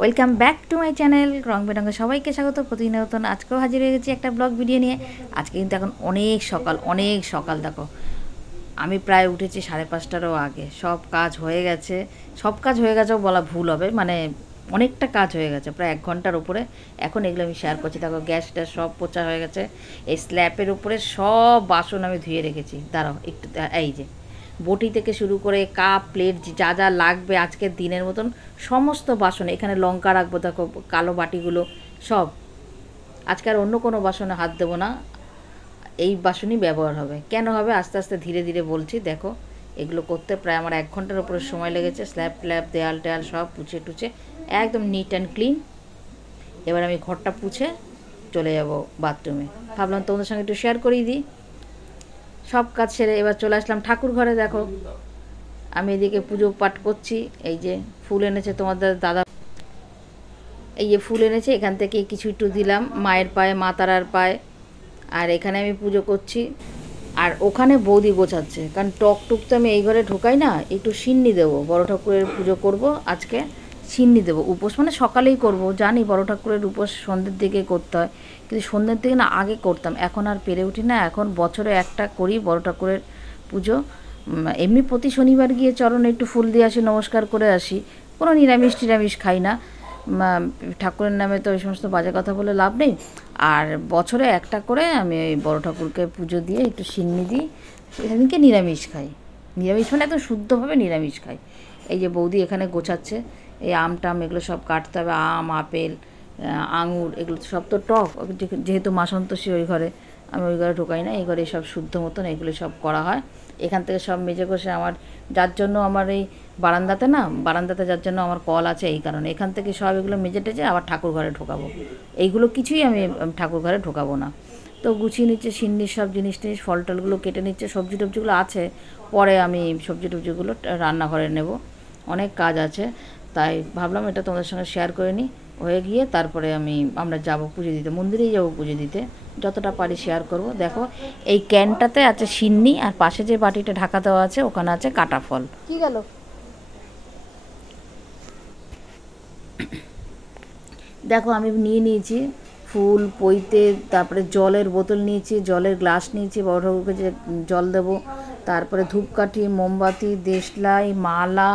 Welcome back to my channel রং বেরঙে সবাইকে স্বাগত। প্রতিদিন আজকেও হাজির হয়ে গেছি একটা ব্লগ ভিডিও নিয়ে। আজকে কিন্তু এখন অনেক সকাল দেখো, আমি প্রায় উঠেছি 5:30টারও আগে। সব কাজ হয়ে গেছে, বলা ভুল হবে, মানে অনেকটা কাজ হয়ে গেছে, প্রায় 1 ঘন্টার উপরে। এখন এগুলো আমি শেয়ার করছি। দেখো গ্যাসটা সব পোছা হয়ে গেছে, এই স্ল্যাপের উপরে সব বাসন আমি ধুয়ে রেখেছি। দাঁড়াও একটু, এই যে বটি থেকে শুরু করে কাপ প্লেট যা যা লাগবে আজকের দিনের মতন সমস্ত বাসন। এখানে লঙ্কা রাখবো, দেখো কালো বাটিগুলো সব। আজকে আর অন্য কোনো বাসনে হাত দেবো না, এই বাসনই ব্যবহার হবে। কেন হবে আস্তে আস্তে ধীরে ধীরে বলছি। দেখো এগুলো করতে প্রায় আমার 1 ঘন্টার উপরে সময় লেগেছে। স্ল্যাব ফ্ল্যাব দেয়াল টেয়াল সব পুছে টুছে একদম নিট অ্যান্ড ক্লিন। এবার আমি ঘরটা পুছে চলে যাব বাথরুমে। ভাবলাম তোমাদের সঙ্গে একটু শেয়ার করেই দিই। সব কাজ সেরে এবার চলে আসলাম ঠাকুর ঘরে। দেখো আমি এদিকে পুজো পাঠ করছি। এই যে ফুল এনেছে তোমাদের দাদা, এই যে ফুল এনেছে, এখান থেকে কিছু একটু দিলাম মায়ের পায়ে, মা তারার পায়ে। আর এখানে আমি পুজো করছি, আর ওখানে বৌদি গোছাচ্ছে। কারণ টক টুক তো আমি এই ঘরে ঢোকাই না, একটু সিন্নি দেবো। বড় ঠাকুরের পুজো করব আজকে, সিন্নি দেবো। উপোস মানে সকালেই করব, জানি বড় ঠাকুরের উপোস সন্ধ্যের দিকে করতে হয়, কিন্তু সন্ধ্যের দিকে না আগে করতাম, এখন আর পেরে উঠি না। এখন বছরে একটা করি বড় ঠাকুরের পুজো। এমনি প্রতি শনিবার গিয়ে চরণে একটু ফুল দিয়ে আসি, নমস্কার করে আসি। কোনো নিরামিষ খাই না, ঠাকুরের নামে তো ওই সমস্ত বাজে কথা বলে লাভ নেই। আর বছরে একটা করে আমি ওই বড় ঠাকুরকে পুজো দিয়ে একটু সিন্নি দিই। সেদিনকে নিরামিষ খাই, নিরামিষ মানে একদম শুদ্ধভাবে নিরামিষ খাই। এই যে বৌদি এখানে গোছাচ্ছে, এই আম টাম এগুলো সব কাটতে হবে। আম, আপেল, আঙুর এগুলো সব তো টক, যেহেতু মা সন্তোষী ওই ঘরে, আমি ওই ঘরে ঢোকাই না, এই ঘরে সব শুদ্ধ মতন এগুলো সব করা হয়। এখান থেকে সব মেজে কষে আমার, যার জন্য আমার এই বারান্দাতে যার জন্য আমার কল আছে, এই কারণে এখান থেকে সব এগুলো মেজে টেজে আবার ঠাকুর ঘরে ঢোকাবো। এইগুলো কিছুই আমি ঠাকুর ঘরে ঢোকাবো না। তো গুছিয়ে নিচ্ছে সিন্নির সব জিনিস টিনিস, ফল টলগুলো কেটে নিচ্ছে। সবজি টবজিগুলো আছে, পরে আমি সবজি টবজিগুলো রান্নাঘরে নেব, অনেক কাজ আছে। তাই ভাবলাম এটা তোমাদের সঙ্গে শেয়ার করে নিই। হয়ে গিয়ে তারপরে আমরা যাব পুজো দিতে, মন্দিরেই যাব পুজো দিতে, যতটা পারি শেয়ার করব। দেখো এই ক্যানটাতে আছে সিন্নি, আর পাশে যে বাটিটা ঢাকা দেওয়া আছে ওখানে আছে কাটা ফল। কি গেল, দেখো আমি নিয়ে নিয়েছি ফুল পইতে, তারপরে জলের বোতল নিয়েছি, জলের গ্লাস নিয়েছি বড় ঠাকুরকে যে জল দেবো, তারপরে ধূপকাঠি, মোমবাতি, দেশলাই, মালা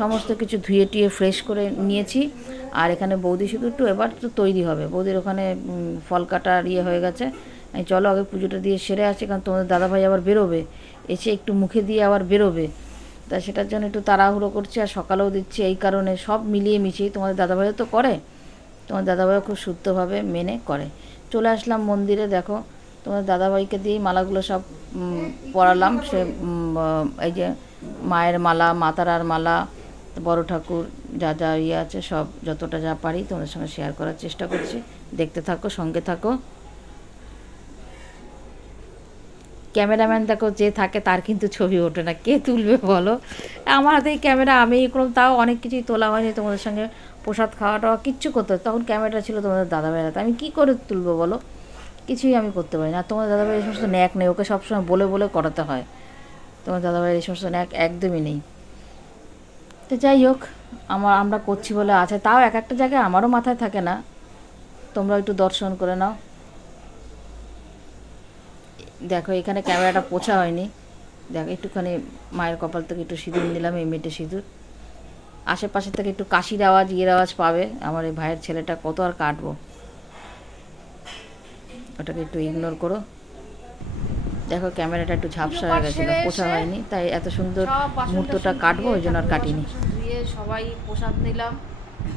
সমস্ত কিছু ধুয়ে টুয়ে ফ্রেশ করে নিয়েছি। আর এখানে বৌদি শুধু একটু এবার তো তৈরি হবে, বৌদির ওখানে ফল কাটার হয়ে গেছে। চলো আগে পুজোটা দিয়ে সেরে আসি, কারণ তোমাদের দাদাভাই আবার বেরোবে, এসে একটু মুখে দিয়ে আবার বেরোবে। তা সেটার জন্য একটু তাড়াহুড়ো করছি, আর সকালেও দিচ্ছি। এই কারণে সব মিলিয়ে মিশিয়ে, তোমাদের দাদাভাইও তো করে, তোমার দাদাভাইও খুব শুদ্ধভাবে মেনে করে। চলে আসলাম মন্দিরে। দেখো তোমার দাদাভাইকে দিয়েই মালাগুলো সব পরালাম। সে এই যে মায়ের মালা, মা তারার মালা, বড় ঠাকুর যা যা আছে সব, যতটা যা পারি তোমাদের সঙ্গে শেয়ার করার চেষ্টা করছি। দেখতে থাকো, সঙ্গে থাকো। ক্যামেরাম্যান দেখো যে থাকে তার কিন্তু ছবি ওঠে না, কে তুলবে বলো? আমার হাতেই ক্যামেরা, আমি করলাম, তাও অনেক কিছুই তোলা হয়নি। তোমাদের সঙ্গে প্রসাদ খাওয়া টাওয়া কিচ্ছু করতে, তখন ক্যামেরাটা ছিল তোমাদের দাদাভাইয়ের হাতে, আমি কী করে তুলবো বলো? কিছুই আমি করতে পারি না। তোমাদের দাদাভাইয়ের এই সমস্ত ন্যাক নেই, ওকে সবসময় বলে বলে করাতে হয়। তোমার দাদাভাইয়ের এই সমস্ত ন্যাক একদমই নেই। তো যাই হোক, আমরা করছি বলে আছে, তাও এক একটা জায়গায় আমারও মাথায় থাকে না। তোমরা একটু দর্শন করে নাও। দেখো এখানে ক্যামেরাটা পোছা হয়নি, দেখো একটুখানি মায়ের কপাল থেকে একটু সিঁদুর নিলাম, এই মেটে সিঁদুর। আশেপাশের থেকে একটু কাশির আওয়াজ, আওয়াজ পাবে। আমার এই ভাইয়ের ছেলেটা কত আর কাটবো, ওটাকে একটু ইগনোর করো। দেখো ক্যামেরাটা একটু ঝাপসা হয়ে গেছিলো, পোছা হয়নি, তাই এত সুন্দর মুহূর্তটা কাটবো ওই জন্য আর কাটিনি। ধুয়ে সবাই প্রসাদ নিলাম,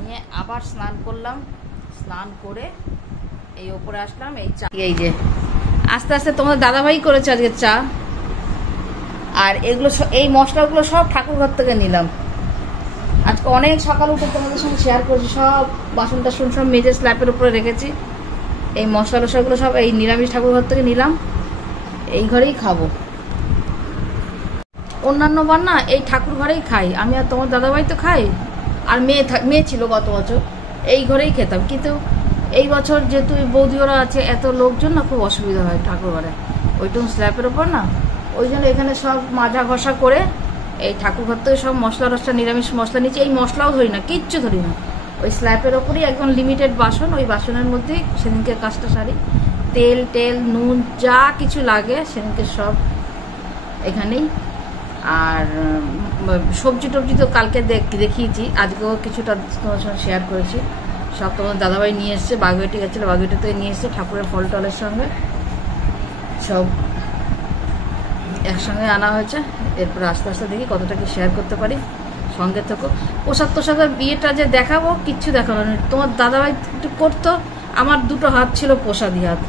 নিয়ে আবার স্নান করলাম। স্নান করে এই ওপরে আসলাম। এই চা, এই যে আস্তে আস্তে তোমাদের দাদাভাই করেছে আজকে চা। আর এগুলো এই মশলাগুলো সব ঠাকুর ঘর থেকে নিলাম। আজকে অনেক সকাল উঠে তোমাদের সঙ্গে শেয়ার করছি, সব বাসন টাসন সব মেজে স্ল্যাপের উপরে রেখেছি। এই মশলা টশলাগুলো সব এই নিরামিষ ঠাকুর ঘর থেকে নিলাম, এই ঘরেই খাবো। অন্যান্য বার না এই ঠাকুর ঘরেই খাই আমি, আর তোমার দাদাভাই তো খাই, আর মেয়ে ছিল গত বছর, এই ঘরেই খেতাম। কিন্তু এই বছর যেহেতু বৌদি ওরা আছে, এত লোকজন না, খুব অসুবিধা হয় ঠাকুর ঘরে, ওইটুকু স্ল্যাপের ওপর না, ওই জন্য এখানে সব মাজা ঘষা করে এই ঠাকুর ঘর থেকে সব মশলা টশলা নিরামিষ মশলা নিচে, এই মশলাও ধরি না, কিচ্ছু ধরি না। ওই স্ল্যাপের ওপরেই একদম লিমিটেড বাসন, ওই বাসনের মধ্যেই সেদিনকে কাজটা সারি। তেল টেল নুন যা কিছু লাগে সেদিনকে সব এখানেই। আর সবজি টবজি তো কালকে দেখিয়েছি, আজকেও কিছুটা তোমার সঙ্গে শেয়ার করেছি। সব তোমার দাদাভাই নিয়ে এসছে, বাগুয়েটি গেছিলো, বাগুয়েটিতে নিয়ে এসছে ঠাকুরের ফল টলের সঙ্গে সব একসঙ্গে আনা হয়েছে। এরপর আস্তে আস্তে দেখি কতটা কি শেয়ার করতে পারি, সঙ্গে থেকো। প্রসাদ তোসাদের বিয়েটা যে দেখাবো কিচ্ছু দেখাবো না, তোমার দাদাভাই একটু করতো, আমার দুটো হাত ছিল প্রসাদই হাত,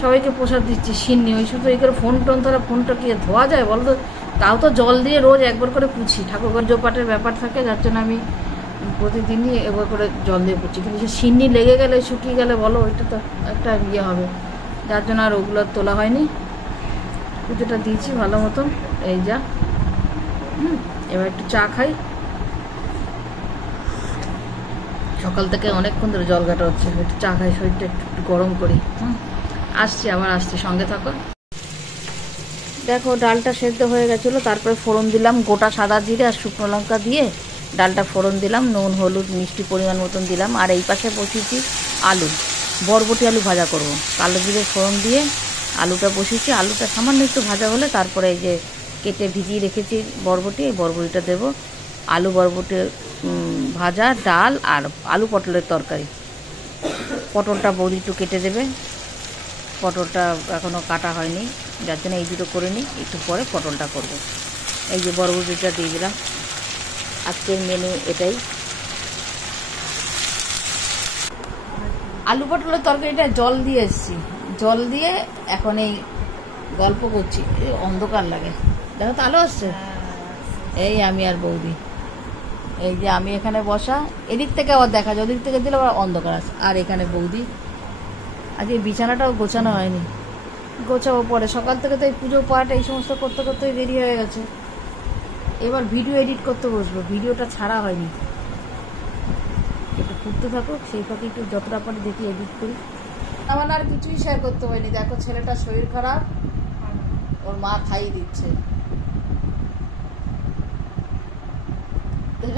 সবাইকে প্রসাদ দিচ্ছি সিন্নি। ওই শুধু এই করে ফোন টোন, তাহলে ফোনটা কি ধোয়া যায় বলতো? তাও তো জল দিয়ে রোজ একবার করে পুছি, ঠাকুরঘর জোপাটের ব্যাপার থাকে, যার জন্য আমি প্রতিদিনই একবার করে জল দিয়ে পুছি। কিন্তু সে সিন্নি লেগে গেলে শুকিয়ে গেলে বলো ওইটা তো একটা ইয়ে হবে, যার জন্য আর ওগুলো তোলা হয়নি। পুজোটা দিয়েছি ভালো মতন, এই যা। এবার একটু চা খাই, সকাল থেকে অনেকক্ষণ ধরে জল ঘাটা হচ্ছে, একটু চা খাই, শরীরটা একটু গরম করি। আসছি, আবার আসছি, সঙ্গে থাকো। দেখো ডালটা সেদ্ধ হয়ে গেছিলো, তারপরে ফোড়ন দিলাম গোটা সাদা জিরে আর শুকনো লঙ্কা দিয়ে ডালটা ফোড়ন দিলাম, নুন হলুদ মিষ্টি পরিমাণ মতন দিলাম। আর এই পাশে বসিয়েছি আলু, বরবটি আলু ভাজা করব। কালো জিরে ফোড়ন দিয়ে আলুটা বসিয়েছি, আলুটা সামান্য একটু ভাজা হলে তারপরে এই যে কেটে ভিজিয়ে রেখেছি বরবটি, এই বরবটিটা দেবো। আলু বরবটি ভাজা, ডাল আর আলু পটলের তরকারি। পটলটা বৌদি একটু কেটে দেবে, পটলটা এখনও কাটা হয়নি, যার জন্য এই দুটো করে নিই, একটু পরে পটলটা করব। এই যে বরবটিটা দিয়ে দিলাম, আজকের মেনু এটাই। আলু পটলের তরকারিটা জল দিয়ে এসেছি, জল দিয়ে এখন এই গল্প করছি, অন্ধকার লাগে। দেখো তো আলো আসছে, এই আমি আর বৌদি, এই যে আমি এখানে বসা, এদিক থেকে আবার দেখা যায়, ওদিক থেকে দিলে আবার অন্ধকার আসে। আর এখানে বৌদি, আজকে বিছানাটাও গোছানো হয়নি, গোছাবো পরে। সকাল থেকে তো এই পুজো পাঠ এই সমস্ত করতে করতেই দেরি হয়ে গেছে। এবার ভিডিও এডিট করতে বসবো, ভিডিওটা ছাড়া হয়নি, একটু ঘুরতে থাকুক, সেই ফাঁকে একটু যতটা পারি দেখি এডিট করি। আমার আর কিছুই শেয়ার করতে পারিনি। দেখো ছেলেটার শরীর খারাপ, ওর মা খাইয়ে দিচ্ছে,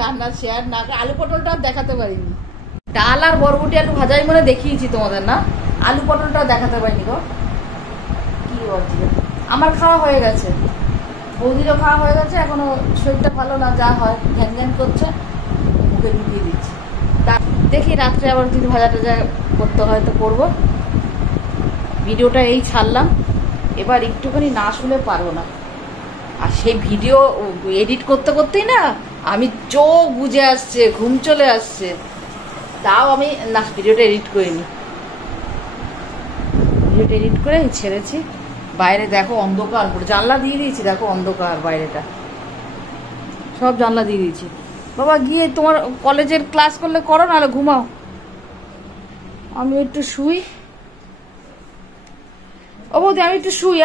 রান্নার শেয়ার না, আলু পটলটা দেখাতে পারিনি। ডাল আর বরবটি আলু ভাজাই মনে দেখিয়েছি তোমাদের, না আলু পটলটাও দেখাতে পারিনি গো। কি বলছি, আমার খাওয়া হয়ে গেছে, বৌদিরও খাওয়া হয়ে গেছে, এখনো শরীরটা ভালো না, যা হয় ঘ্যান ঘ্যান করছে, মুখে ঢুকিয়ে দিচ্ছি। দেখি রাত্রে আবার যদি ভাজা টাজা করতে হয় তো করবো। ভিডিওটা এই ছাড়লাম, এবার একটুখানি না শুনে পারবো না। আর সেই ভিডিও এডিট করতে করতেই না আমি চোখ বুঝে আসছে, ঘুম চলে আসছে, তাও আমি না ভিডিওটা এডিট করিনি। ভিডিওটা এডিট করে ছেড়েছি। বাইরে দেখো অন্ধকার, জানলা দিয়ে দিয়েছি, দেখো অন্ধকার বাইরেটা, সব জানলা দিয়ে দিয়েছি। বাবা গিয়ে তোমার কলেজের ক্লাস করলে করো, নাহলে ঘুমাও, আমি একটু শুই। ও বৌদি আমি একটু শুই।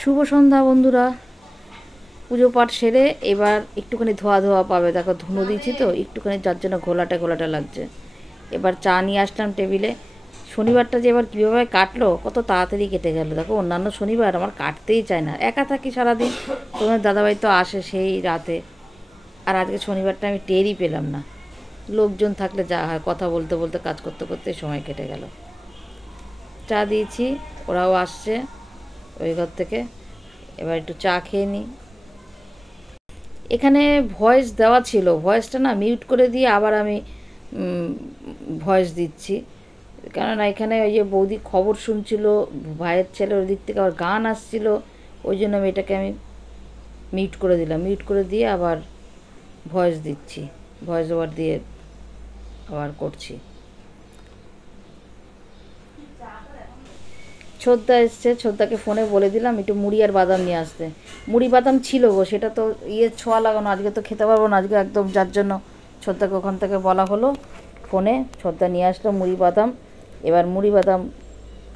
শুভ সন্ধ্যা বন্ধুরা, পুজো পাঠ সেরে এবার একটুখানি ধোয়া ধোয়া পাবে। দেখো ধুনো দিয়েছি তো একটুখানি, যার জন্য ঘোলাটা ঘোলাটা লাগছে। এবার চা নিয়ে আসলাম টেবিলে। শনিবারটা যে এবার কীভাবে কাটলো, কত তাড়াতাড়ি কেটে গেল। দেখো অন্যান্য শনিবার আমার কাটতেই চায় না, একা থাকি সারাদিন, তোমার দাদাভাই তো আসে সেই রাতে, আর আজকে শনিবারটা আমি টেরই পেলাম না। লোকজন থাকলে যা হয়, কথা বলতে বলতে কাজ করতে করতে সময় কেটে গেল। চা দিয়েছি, ওরাও আসছে ওই ঘর থেকে, এবার একটু চা খেয়ে নিই। এখানে ভয়েস দেওয়া ছিল, ভয়েসটা না মিউট করে দিয়ে আবার আমি ভয়েস দিচ্ছি, কেননা এখানে ওই যে বৌদি খবর শুনছিল, ভাইয়ের ছেলে ওই দিক থেকে আবার গান আসছিল, ওই জন্য আমি এটাকে আমি মিউট করে দিলাম। মিউট করে দিয়ে আবার ভয়েস দিচ্ছি, ভয়েস ওভার দিয়ে আবার করছি। ছোদ্দা এসছে, ছোদ্দাকে ফোনে বলে দিলাম একটু মুড়ি আর বাদাম নিয়ে আসতে। মুড়ি বাদাম ছিল গো, সেটা তো ছোঁয়া লাগানো, আজকে তো খেতে পারবো না আজকে একদম, যার জন্য ছোদ্দাকে ওখান থেকে বলা হলো ফোনে, ছোদ্দা নিয়ে আসলো মুড়ি বাদাম। এবার মুড়ি বাদাম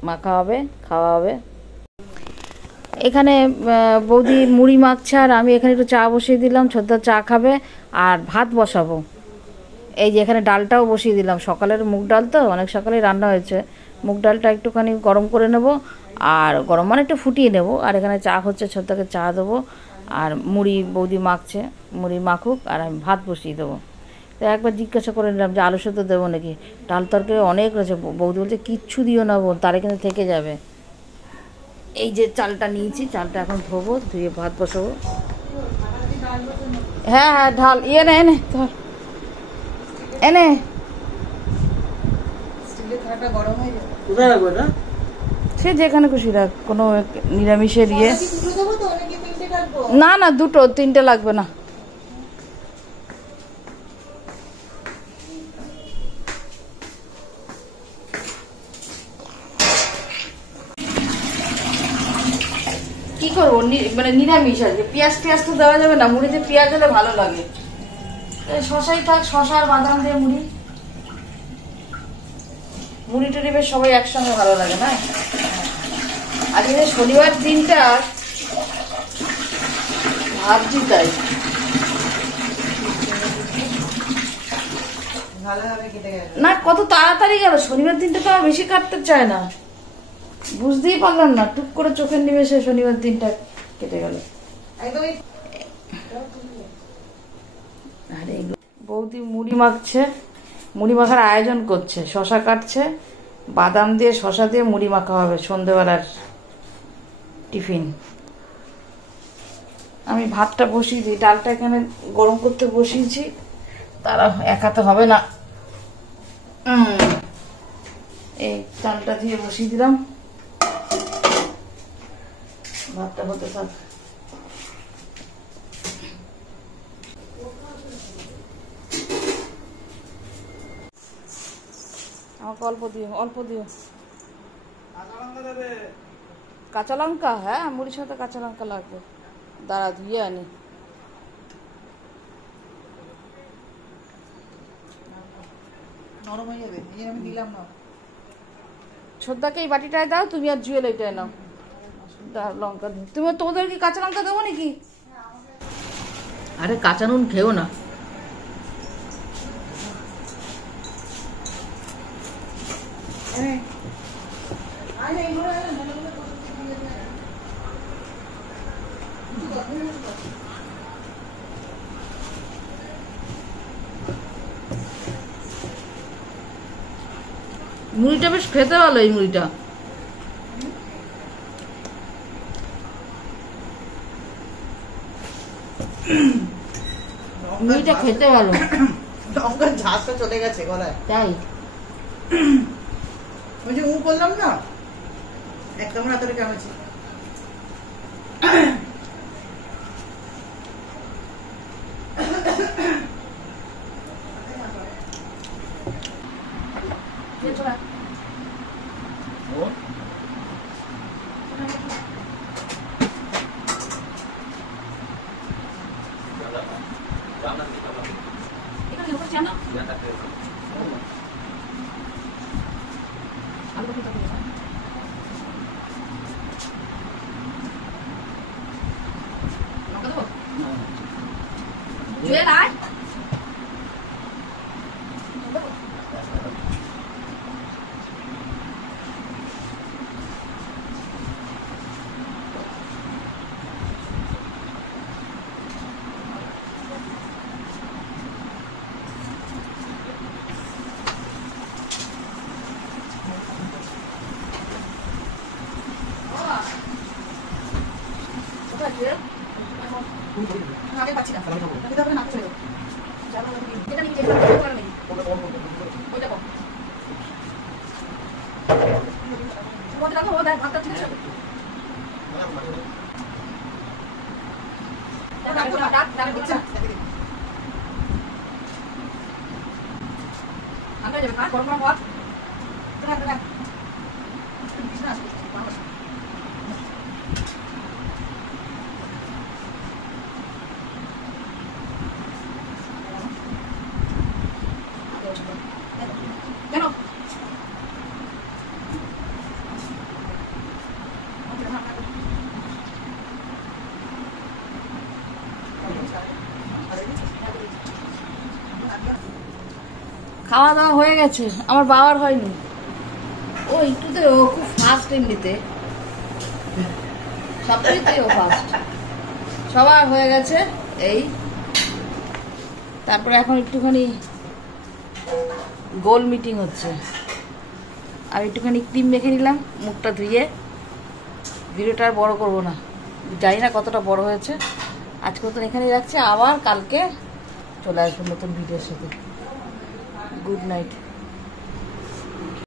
মাখা হবে, খাওয়া হবে। এখানে বৌদি মুড়ি মাখছে আর আমি এখানে একটু চা বসিয়ে দিলাম, ছোদ্দা চা খাবে আর ভাত বসাবো। এই যে এখানে ডালটাও বসিয়ে দিলাম, সকালের মুগ ডাল তো অনেক সকালেই রান্না হয়েছে, মুগ ডালটা একটুখানি গরম করে নেব, আর গরম মানে একটু ফুটিয়ে নেব। আর এখানে চা হচ্ছে, ছোট্টাকে চা দেবো। আর মুড়ি বৌদি মাখছে, মুড়ি মাখুক আর আমি ভাত বসিয়ে দেবো। তো একবার জিজ্ঞাসা করে নিলাম যে আলু সেদ্ধ দেবো নাকি, ডাল তরকারি অনেক রয়েছে। বৌদি বলছে কিচ্ছু দিও না বোন, তারে কিন্তু থেকে যাবে। এই যে চালটা নিয়েছি, চালটা এখন ধোবো, ধুয়ে ভাত বসাবো। হ্যাঁ হ্যাঁ ঢাল, ইয়ে না এনে ধর, এনে সে যেখানে খুশি রাখ, কোনো নিরামিষের ইয়ে। না না দুটো, তিনটে লাগবে না। কি করবো, মানে নিরামিষ আর কি, পেঁয়াজ টিয়াজ তো দেওয়া যাবে না, মুড়িতে পেঁয়াজ হলে ভালো লাগে। শশাই থাক, শশা আর বাদাম দিয়ে মুড়ি, মুড়ি টুড়ি বেশ সবাই একসঙ্গে ভালো লাগে না। আর এই শনিবার দিনটা ভাবছি তাই না, কত তাড়াতাড়ি গেল শনিবার দিনটা, তো আর বেশি কাটতে চায় না, বুঝতেই পারলাম না, টুক করে চোখের নিমেষে শনিবার দিনটা কেটে গেল। আরে বৌদি মুড়ি মাখছে, মুড়ি মাখার আয়োজন করছে, শশা কাটছে, বাদাম দিয়ে শশা দিয়ে মুড়ি মাখা হবে সন্ধ্যেবেলার টিফিন। আমি ভাতটা বসিয়ে দিই, ডালটা এখানে গরম করতে বসিয়েছি, তারা একা তো হবে না। এই চালটা দিয়ে বসিয়ে দিলাম, ভাতটা হতে থাক। আমাকে অল্প দিও, অল্প দিও। কাঁচা লঙ্কা, হ্যাঁ মুড়ির সাথে কাঁচা লঙ্কা লাগবে, দাঁড়া ধুয়ে আনি। নরম হয়ে যাবে, আমি দিলাম না। ছোদ্দাকে এই বাটিটায় দাও, তুমি আর জুয়েল এইটায় নাও লঙ্কা। তুমি তোমাদের কি কাঁচা লঙ্কা দেবো নাকি? আরে কাঁচা নুন খেও না। মুড়িটা বেশ খেতে ভালো, এই মুড়িটা মুড়িটা খেতে ভালো। লঙ্কার ঝাঁসটা চলে গেছে গলায়, তাই ওই যে করলাম না, এক কামড় হাতে কামেছি। আগে পাচ্ছি না, না চলে খাওয়া দাওয়া হয়ে গেছে, আমার বাবার হয়নি। ও একটুতে ও খুব ফাস্ট, এমনিতে সবকিছুতে ও ফাস্ট। সবার হয়ে গেছে এই। তারপরে এখন একটুখানি গোল মিটিং হচ্ছে, আর একটুখানি ক্রিম মেখে নিলাম মুখটা ধুয়ে। ভিডিওটা আর বড় করবো না, জানি না কতটা বড় হয়েছে। আজকে মতন এখানেই রাখছি, আবার কালকে চলে আসবো নতুন ভিডিওর সাথে। Good night.